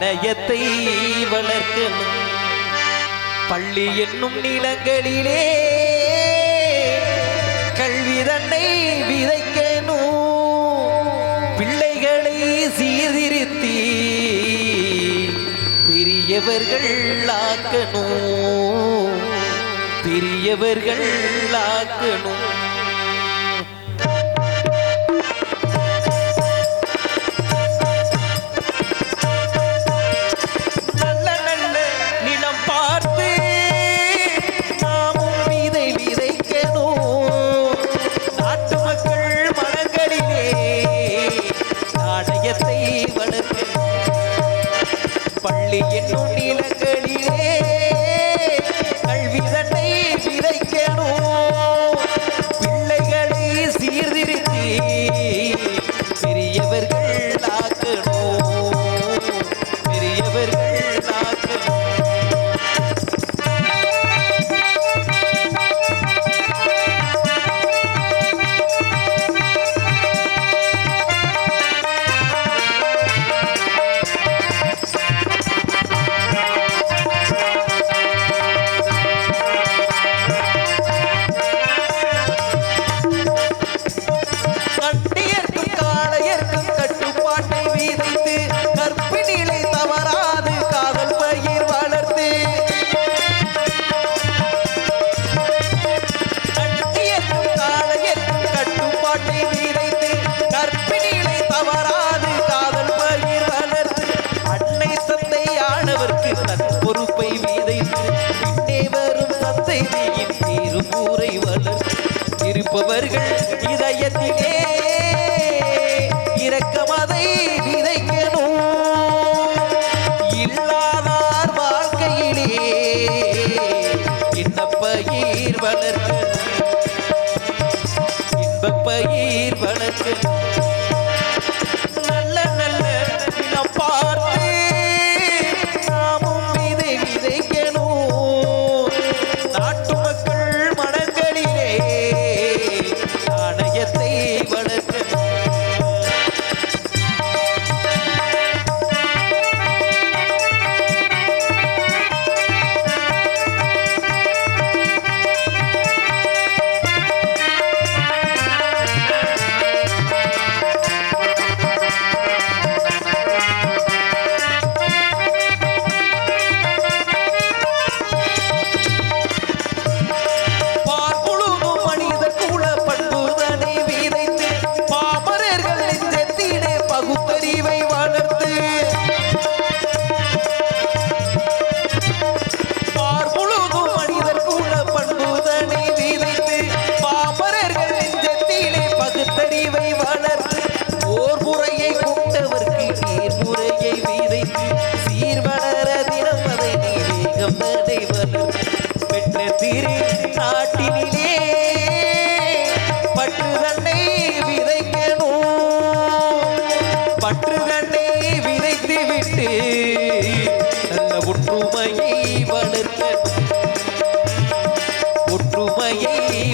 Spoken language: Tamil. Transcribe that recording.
நாணயத்தை வளர்க்கணும். பள்ளி என்னும் நிலங்களிலே கல்வி தன்னை விதைக்கணும். பிள்ளைகளை சீர்திருத்தி பெரியவர்கள் ஆக்கணும். பெரியவர்கள் ஆக்கணும். பள்ளி என்னும் நிலங்கள் வளர் இருப்பவர்கள் இதயத்திலே